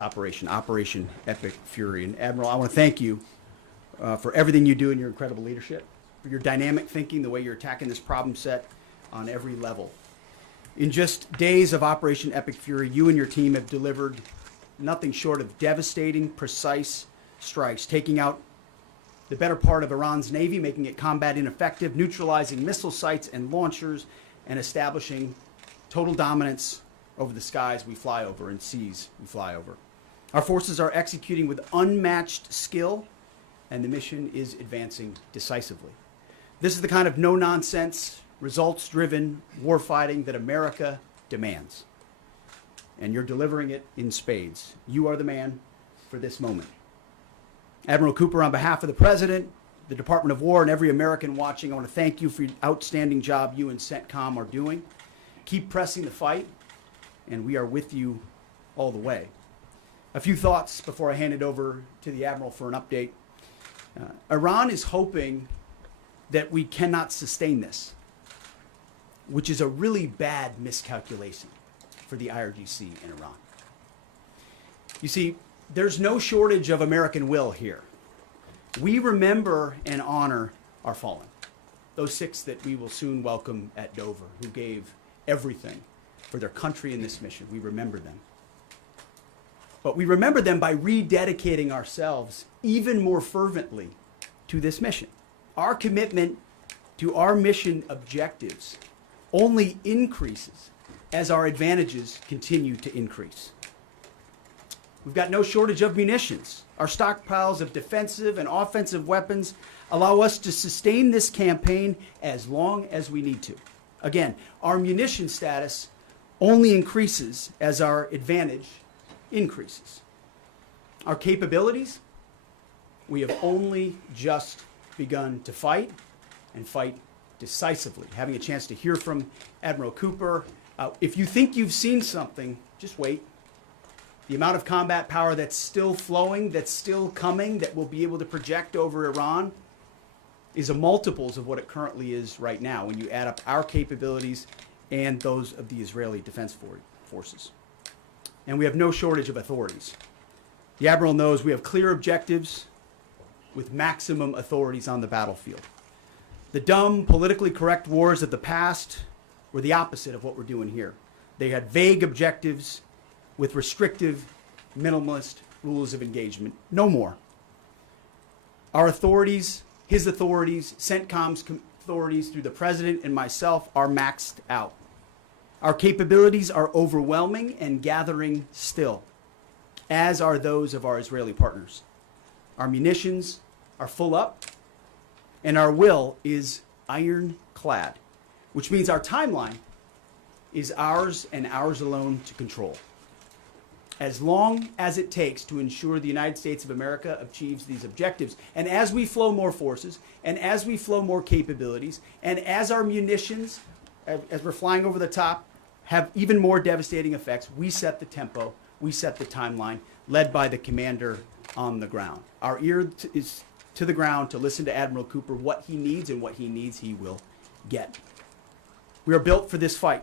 Operation Epic Fury. And Admiral, I want to thank you for everything you do and your incredible leadership, for your dynamic thinking, the way you're attacking this problem set on every level. In just days of Operation Epic Fury, you and your team have delivered nothing short of devastating, precise strikes, taking out the better part of Iran's navy, making it combat ineffective, neutralizing missile sites and launchers, and establishing total dominance over the skies we fly over and seas we fly over. Our forces are executing with unmatched skill, and the mission is advancing decisively. This is the kind of no-nonsense, results-driven warfighting that America demands. And you're delivering it in spades. You are the man for this moment. Admiral Cooper, on behalf of the President, the Department of War, and every American watching, I want to thank you for the outstanding job you and CENTCOM are doing. Keep pressing the fight, and we are with you all the way. A few thoughts before I hand it over to the Admiral for an update. Iran is hoping that we cannot sustain this, which is a really bad miscalculation for the IRGC in Iran. You see, there's no shortage of American will here. We remember and honor our fallen, those 6 that we will soon welcome at Dover, who gave everything for their country in this mission. We remember them. But we remember them by rededicating ourselves even more fervently to this mission. Our commitment to our mission objectives only increases as our advantages continue to increase. We've got no shortage of munitions. Our stockpiles of defensive and offensive weapons allow us to sustain this campaign as long as we need to. Again, our munition status only increases as our advantage increases. Our capabilities, we have only just begun to fight, and fight decisively. Having a chance to hear from Admiral Cooper. If you think you've seen something, just wait. The amount of combat power that's still flowing, that's still coming, that we'll be able to project over Iran is a multiples of what it currently is right now when you add up our capabilities and those of the Israeli Defense Forces. And we have no shortage of authorities. The Admiral knows we have clear objectives with maximum authorities on the battlefield. The dumb, politically correct wars of the past were the opposite of what we're doing here. They had vague objectives with restrictive, minimalist rules of engagement. No more. Our authorities, his authorities, CENTCOM's authorities through the President and myself are maxed out. Our capabilities are overwhelming and gathering still, as are those of our Israeli partners. Our munitions are full up, and our will is ironclad, which means our timeline is ours and ours alone to control. As long as it takes to ensure the United States of America achieves these objectives. And as we flow more forces, and as we flow more capabilities, and as our munitions, as we're flying over the top, have even more devastating effects, we set the tempo, we set the timeline, led by the commander on the ground. Our ear is to the ground to listen to Admiral Cooper, what he needs, and what he needs he will get. We are built for this fight,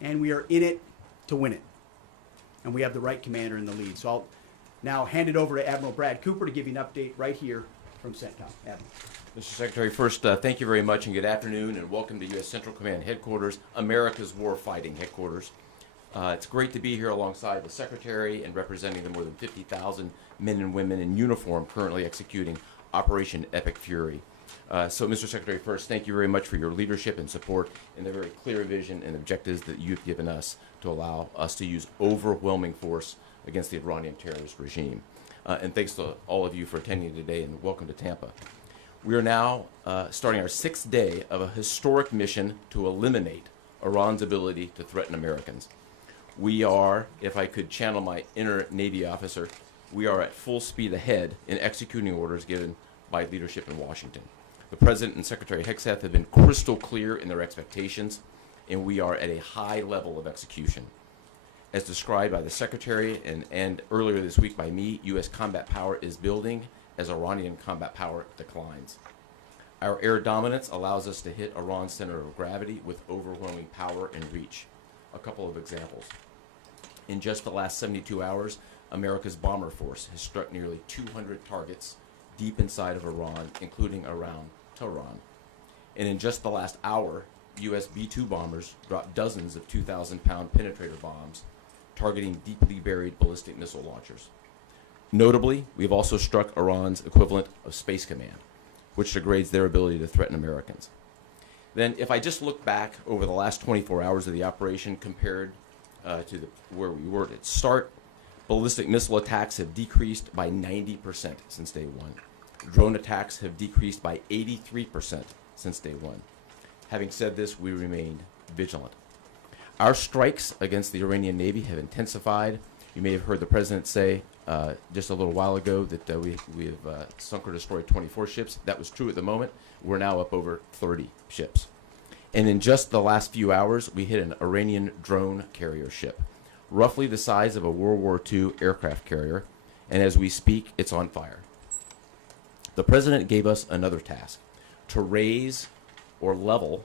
and we are in it to win it. And we have the right commander in the lead. So I'll now hand it over to Admiral Brad Cooper to give you an update right here from CENTCOM. Admiral. Mr. Secretary, first, thank you very much and good afternoon, and welcome to U.S. Central Command Headquarters, America's Warfighting Headquarters. It's great to be here alongside the Secretary and representing the more than 50,000 men and women in uniform currently executing Operation Epic Fury. So, Mr. Secretary, first, thank you very much for your leadership and support and the very clear vision and objectives that you've given us to allow us to use overwhelming force against the Iranian terrorist regime. And thanks to all of you for attending today, and welcome to Tampa. We are now starting our 6th day of a historic mission to eliminate Iran's ability to threaten Americans. We are, if I could channel my inner Navy officer, we are at full speed ahead in executing orders given by leadership in Washington. The President and Secretary Hegseth have been crystal clear in their expectations, and we are at a high level of execution. As described by the Secretary and earlier this week by me, U.S. combat power is building as Iranian combat power declines. Our air dominance allows us to hit Iran's center of gravity with overwhelming power and reach. A couple of examples. In just the last 72 hours, America's bomber force has struck nearly 200 targets deep inside of Iran, including around Tehran. And in just the last hour, U.S. B-2 bombers dropped dozens of 2,000-pound penetrator bombs, targeting deeply buried ballistic missile launchers. Notably, we've also struck Iran's equivalent of Space Command, which degrades their ability to threaten Americans. Then, if I just look back over the last 24 hours of the operation compared to where we were at start, ballistic missile attacks have decreased by 90% since day one. Drone attacks have decreased by 83% since day one. Having said this, we remain vigilant. Our strikes against the Iranian Navy have intensified. You may have heard the president say just a little while ago that we have sunk or destroyed 24 ships. That was true at the moment. We're now up over 30 ships. And in just the last few hours, we hit an Iranian drone carrier ship, roughly the size of a World War II aircraft carrier, and as we speak, it's on fire. The president gave us another task, to raise or level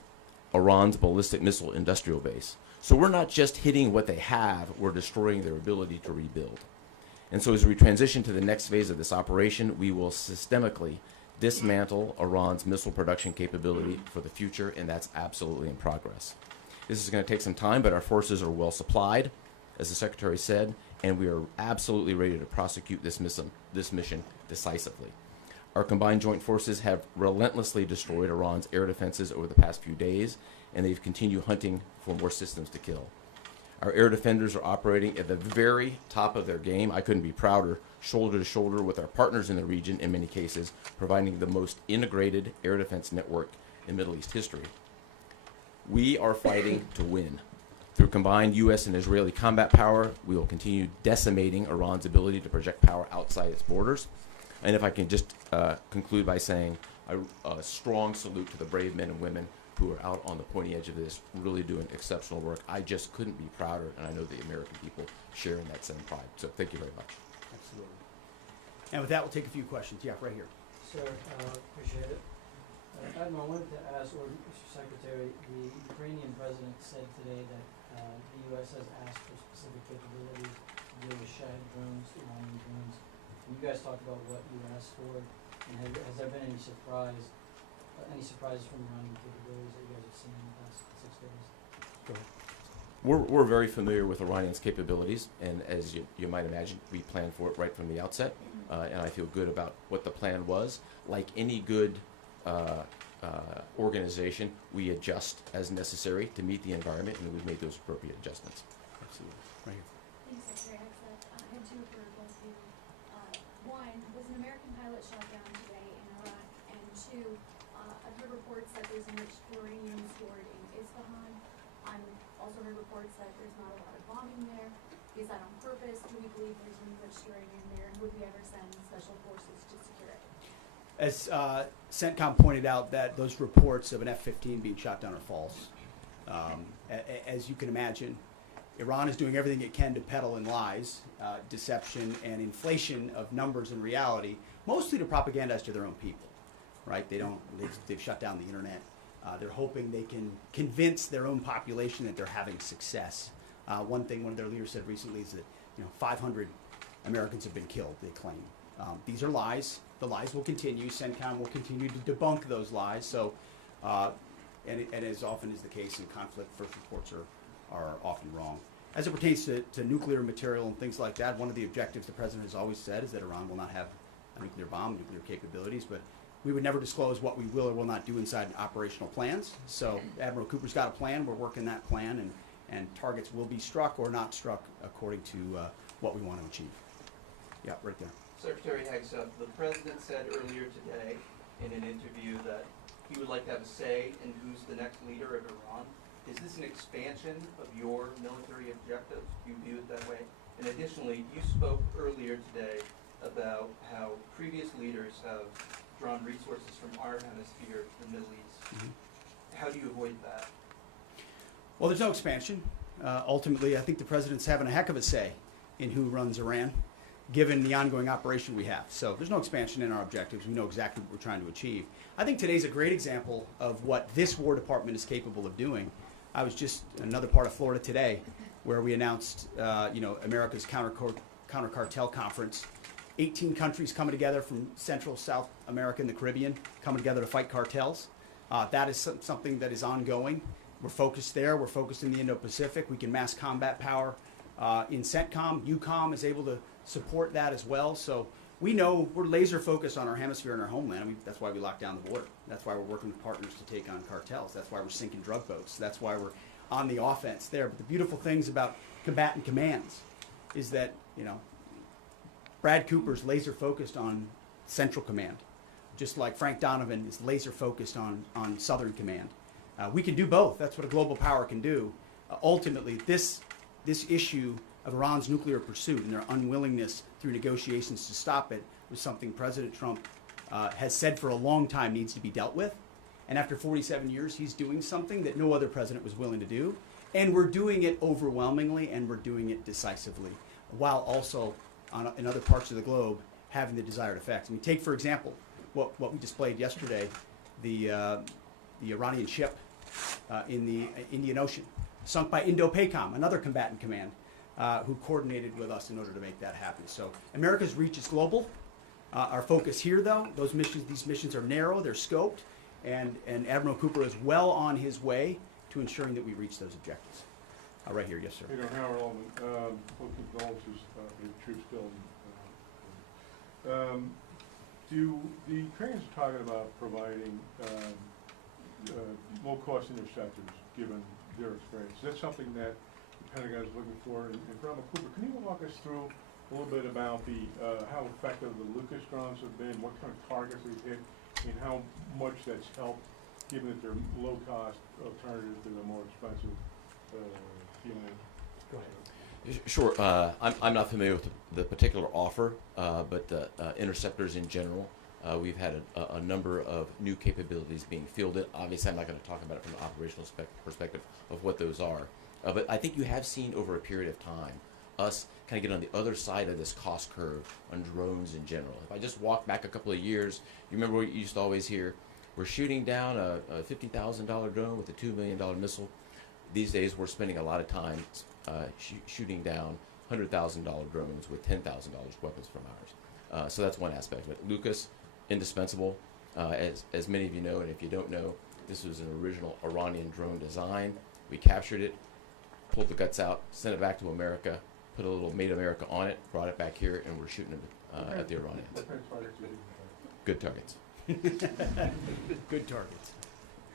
Iran's ballistic missile industrial base. So we're not just hitting what they have, we're destroying their ability to rebuild. And so as we transition to the next phase of this operation, we will systemically dismantle Iran's missile production capability for the future, and that's absolutely in progress. This is going to take some time, but our forces are well supplied, as the Secretary said, and we are absolutely ready to prosecute this mission decisively. Our combined joint forces have relentlessly destroyed Iran's air defenses over the past few days, and they've continued hunting for more systems to kill. Our air defenders are operating at the very top of their game. I couldn't be prouder, shoulder to shoulder with our partners in the region in many cases, providing the most integrated air defense network in Middle East history. We are fighting to win. Through combined U.S. and Israeli combat power, we will continue decimating Iran's ability to project power outside its borders. And if I can just conclude by saying a strong salute to the brave men and women who are out on the pointy edge of this, really doing exceptional work. I just couldn't be prouder, and I know the American people share in that same pride. So thank you very much. Absolutely. And with that, we'll take a few questions. Yeah, right here. Sir, appreciate it. Admiral, I wanted to ask, or Mr. Secretary, the Ukrainian president said today that the U.S. has asked for specific capabilities to deal with Shad drones, Iranian drones. And you guys talked about what you asked for, and has there been any surprises from Iranian capabilities that you guys have seen in the past 6 days? Go ahead. We're very familiar with Iranian's capabilities, and as you might imagine, we planned for it right from the outset, and I feel good about what the plan was. Like any good organization, we adjust as necessary to meet the environment, and we've made those appropriate adjustments. Absolutely. Right here. Thanks, Secretary Hegseth. I have two for both of you. One, was an American pilot shot down today in Iraq? And two, I've heard reports that there's enriched uranium stored in Isfahan. I've also heard reports that there's not a lot of bombing there. Is that on purpose? Do we believe there's enriched uranium there? And would we ever send special forces to secure it? As CENTCOM pointed out, that those reports of an F-15 being shot down are false. As you can imagine, Iran is doing everything it can to peddle in lies, deception, and inflation of numbers and reality, mostly to propagandize to their own people. Right? They've shut down the internet. They're hoping they can convince their own population that they're having success. One thing one of their leaders said recently is that 500 Americans have been killed, they claim. These are lies. The lies will continue. CENTCOM will continue to debunk those lies. So, and as often is the case in conflict, first reports are often wrong. As it pertains to nuclear material and things like that, one of the objectives the president has always said is that Iran will not have a nuclear bomb, nuclear capabilities, but we would never disclose what we will or will not do inside operational plans. So Admiral Cooper's got a plan. We're working that plan, and targets will be struck or not struck according to what we want to achieve. Yeah, right there. Secretary Hegseth, the president said earlier today in an interview that he would like to have a say in who's the next leader of Iran. Is this an expansion of your military objectives? Do you view it that way? And additionally, you spoke earlier today about how previous leaders have drawn resources from our hemisphere to the Middle East. Mm-hmm. How do you avoid that? Well, there's no expansion. Ultimately, I think the president's having a heck of a say in who runs Iran, given the ongoing operation we have. So there's no expansion in our objectives. We know exactly what we're trying to achieve. I think today's a great example of what this War Department is capable of doing. I was just in another part of Florida today, where we announced, America's counter cartel conference. 18 countries coming together from Central, South America, and the Caribbean, coming together to fight cartels. That is something that is ongoing. We're focused there. We're focused in the Indo-Pacific. We can mass combat power in CENTCOM. EUCOM is able to support that as well. So we know we're laser focused on our hemisphere and our homeland. I mean, that's why we locked down the border. That's why we're working with partners to take on cartels. That's why we're sinking drug boats. That's why we're on the offense there. But the beautiful things about combatant commands is that, Brad Cooper's laser focused on Central Command, just like Frank Donovan is laser focused on Southern Command. We can do both. That's what a global power can do. Ultimately, this issue of Iran's nuclear pursuit and their unwillingness through negotiations to stop it was something President Trump has said for a long time needs to be dealt with. And after 47 years, he's doing something that no other president was willing to do. And we're doing it overwhelmingly, and we're doing it decisively, while also in other parts of the globe having the desired effects. I mean, take, for example, what we displayed yesterday, the Iranian ship in the Indian Ocean, sunk by Indo-PACOM, another combatant command, who coordinated with us in order to make that happen. So America's reach is global. Our focus here, though, these missions are narrow, they're scoped, and Admiral Cooper is well on his way to ensuring that we reach those objectives. Right here, yes, sir. Peter Howard Ullman, full condolences for the troops killed. The Ukrainians are talking about providing low-cost interceptors, given their experience. Is that something that the Pentagon is looking for? And Admiral Cooper, can you walk us through a little bit about how effective the Lucas drones have been, what kind of targets they've hit, and how much that's helped, given that they're low-cost alternatives to the more expensive Go ahead. Sure. I'm not familiar with the particular offer, but interceptors in general, we've had a number of new capabilities being fielded. Obviously, I'm not going to talk about it from an operational perspective of what those are. But I think you have seen over a period of time us kind of get on the other side of this cost curve on drones in general. If I just walk back a couple of years, you remember what you used to always hear? We're shooting down a $50,000 drone with a $2 million missile. These days, we're spending a lot of time shooting down $100,000 drones with $10,000 weapons from ours. So that's one aspect of it. Lucas, indispensable. As many of you know, and if you don't know, this was an original Iranian drone design. We captured it, pulled the guts out, sent it back to America, put a little Made America on it, brought it back here, and we're shooting it at the Iranians. Good targets. Good targets.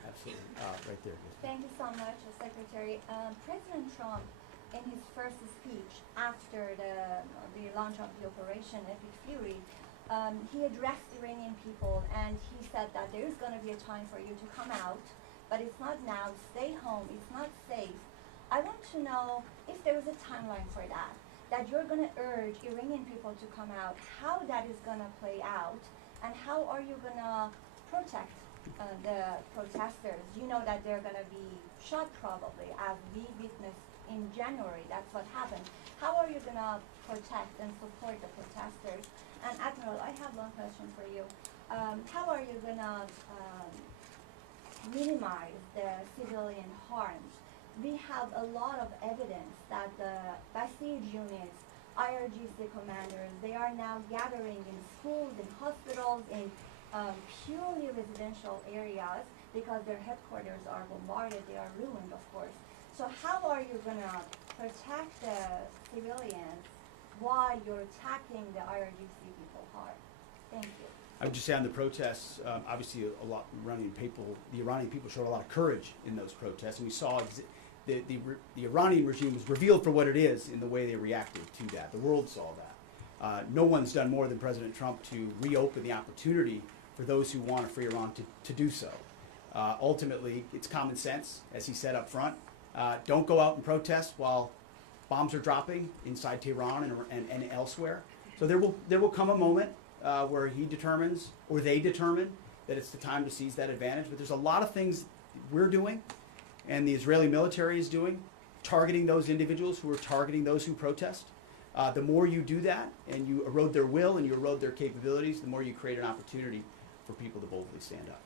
Absolutely. Right there. Thank you so much, Secretary. President Trump, in his first speech after the launch of the Operation Epic Fury, he addressed Iranian people and he said that there is going to be a time for you to come out, but it's not now. Stay home. It's not safe. I want to know if there is a timeline for that you're going to urge Iranian people to come out, how that is going to play out, and how are you going to protect the protesters? You know that they're going to be shot probably, as we witnessed in January. That's what happened. How are you going to protect and support the protesters? And Admiral, I have one question for you. How are you going to minimize the civilian harms? We have a lot of evidence that the Basij units, IRGC commanders, they are now gathering in schools, in hospitals, in purely residential areas because their headquarters are bombarded, they are ruined, of course. So how are you going to protect the civilians while you're attacking the IRGC people hard? Thank you. I would just say on the protests, obviously the Iranian people showed a lot of courage in those protests, and we saw the Iranian regime was revealed for what it is in the way they reacted to that. The world saw that. No one's done more than President Trump to reopen the opportunity for those who want a free Iran to do so. Ultimately, it's common sense, as he said up front. Don't go out and protest while bombs are dropping inside Tehran and elsewhere. So there will come a moment where he determines, or they determine, that it's the time to seize that advantage. But there's a lot of things we're doing and the Israeli military is doing, targeting those individuals who are targeting those who protest. The more you do that and you erode their will and you erode their capabilities, the more you create an opportunity for people to boldly stand up.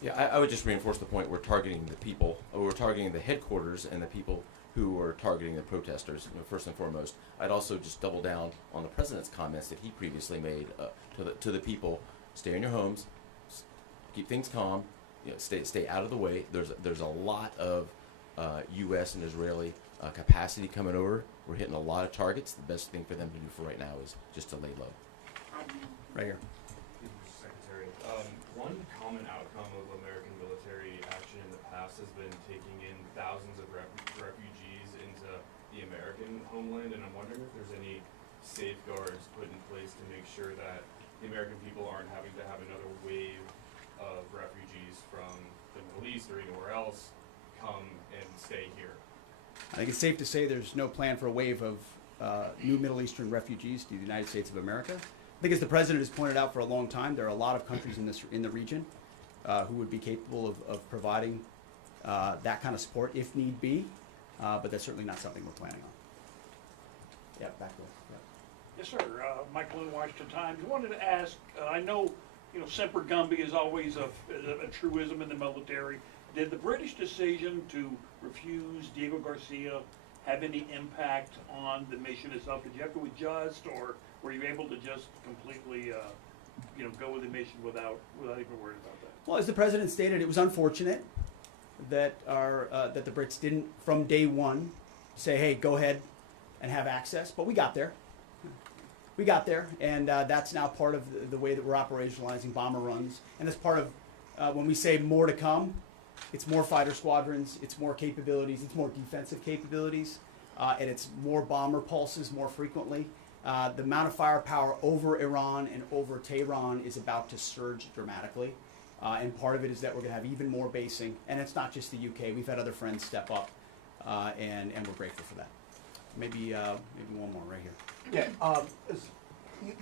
Yeah, I would just reinforce the point. We're targeting the people, or we're targeting the headquarters and the people who are targeting the protesters, first and foremost. I'd also just double down on the president's comments that he previously made to the people: stay in your homes, keep things calm, stay out of the way. There's a lot of U.S. and Israeli capacity coming over. We're hitting a lot of targets. The best thing for them to do for right now is just to lay low. Right here. Secretary, one common outcome of American military action in the past has been taking in thousands of refugees into the American homeland, and I'm wondering if there's any safeguards put in place to make sure that the American people aren't having to have another wave of refugees from the Middle East or anywhere else come and stay here. I think it's safe to say there's no plan for a wave of new Middle Eastern refugees to the United States of America. I think, as the president has pointed out for a long time, there are a lot of countries in the region who would be capable of providing that kind of support if need be, but that's certainly not something we're planning on. Yeah, back there. Yeah. Yes, sir. Michael in Washington Times. I wanted to ask, I know, Semper Gumby is always a truism in the military. Did the British decision to refuse Diego Garcia have any impact on the mission itself? Did you have to adjust, or were you able to just completely, go with the mission without even worrying about that? Well, as the president stated, it was unfortunate that that the Brits didn't, from day one, say, "Hey, go ahead and have access." But we got there. We got there, and that's now part of the way that we're operationalizing bomber runs. And as part of when we say more to come, it's more fighter squadrons, it's more capabilities, it's more defensive capabilities, and it's more bomber pulses more frequently. The amount of firepower over Iran and over Tehran is about to surge dramatically. And part of it is that we're going to have even more basing. And it's not just the UK. We've had other friends step up, and we're grateful for that. Maybe one more right here. Yeah,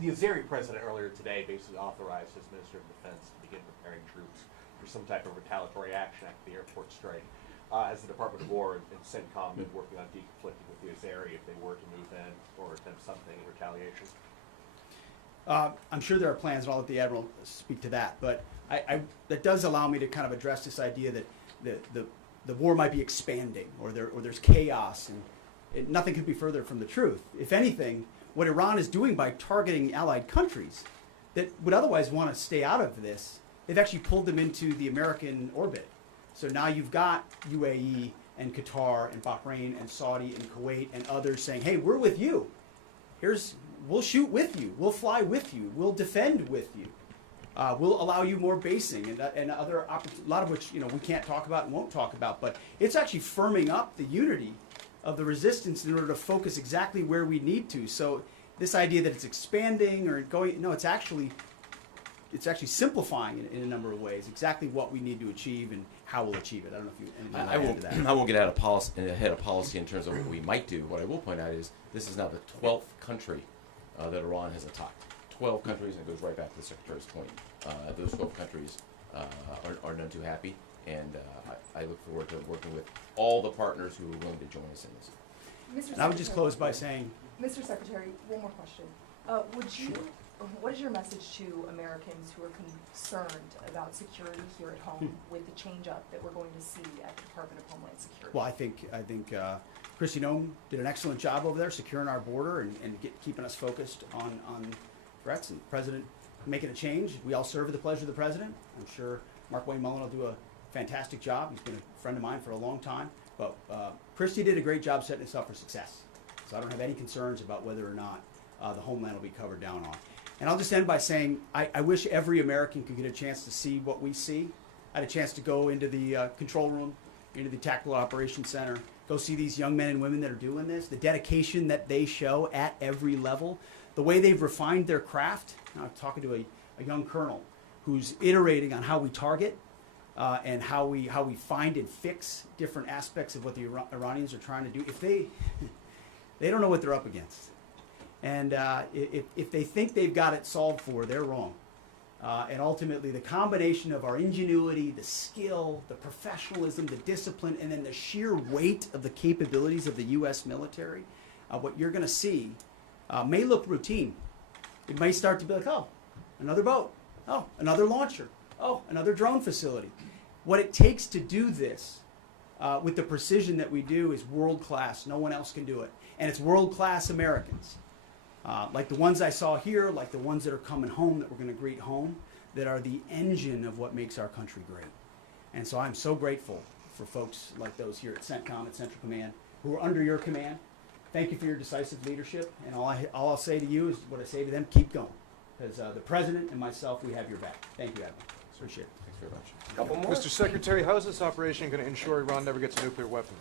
the Azeri president earlier today basically authorized his Minister of Defense to begin preparing troops for some type of retaliatory action after the airport strike. Has the Department of War and CENTCOM been working on deconflicting with the Azeri if they were to move in or attempt something in retaliation? I'm sure there are plans, and I'll let the Admiral speak to that. But that does allow me to kind of address this idea that the war might be expanding, or there's chaos, and nothing could be further from the truth. If anything, what Iran is doing by targeting allied countries that would otherwise want to stay out of this, they've actually pulled them into the American orbit. So now you've got UAE and Qatar and Bahrain and Saudi and Kuwait and others saying, "Hey, we're with you. We'll shoot with you. We'll fly with you. We'll defend with you. We'll allow you more basing and other a lot of which we can't talk about and won't talk about. But it's actually firming up the unity of the resistance in order to focus exactly where we need to. So this idea that it's expanding or going, no, it's actually simplifying in a number of ways exactly what we need to achieve and how we'll achieve it. I don't know if you anything to add to that. I won't get ahead of policy in terms of what we might do. What I will point out is this is now the 12th country that Iran has attacked. 12 countries, and it goes right back to the Secretary's point. Those 12 countries are none too happy, and I look forward to working with all the partners who are willing to join us in this. And I would just close by saying, Mr. Secretary, one more question. What is your message to Americans who are concerned about security here at home with the change-up that we're going to see at the Department of Homeland Security? well, I think Christy Nome did an excellent job over there securing our border and keeping us focused on threats, and the President making a change. We all serve at the pleasure of the President. I'm sure Mark Wayne Mullen will do a fantastic job. He's been a friend of mine for a long time. But Christy did a great job setting us up for success. So I don't have any concerns about whether or not the homeland will be covered down on. And I'll just end by saying I wish every American could get a chance to see what we see. I had a chance to go into the control room, into the Tactical Operations Center, go see these young men and women that are doing this, the dedication that they show at every level, the way they've refined their craft. I'm talking to a young colonel who's iterating on how we target and how we find and fix different aspects of what the Iranians are trying to do. If they don't know what they're up against. And if they think they've got it solved for, they're wrong. And ultimately, the combination of our ingenuity, the skill, the professionalism, the discipline, and then the sheer weight of the capabilities of the U.S. military, what you're going to see may look routine. It may start to be like, oh, another boat. Oh, another launcher. Oh, another drone facility. What it takes to do this with the precision that we do is world-class. No one else can do it. And it's world-class Americans, like the ones I saw here, like the ones that are coming home that we're going to greet home, that are the engine of what makes our country great. And so I'm so grateful for folks like those here at CENTCOM, at Central Command, who are under your command. Thank you for your decisive leadership. And all I'll say to you is what I say to them, keep going. Because the President and myself, we have your back. Thank you, Admiral. Appreciate it. Thanks very much. Couple more. Mr. Secretary, how is this operation going to ensure Iran never gets a nuclear weapon?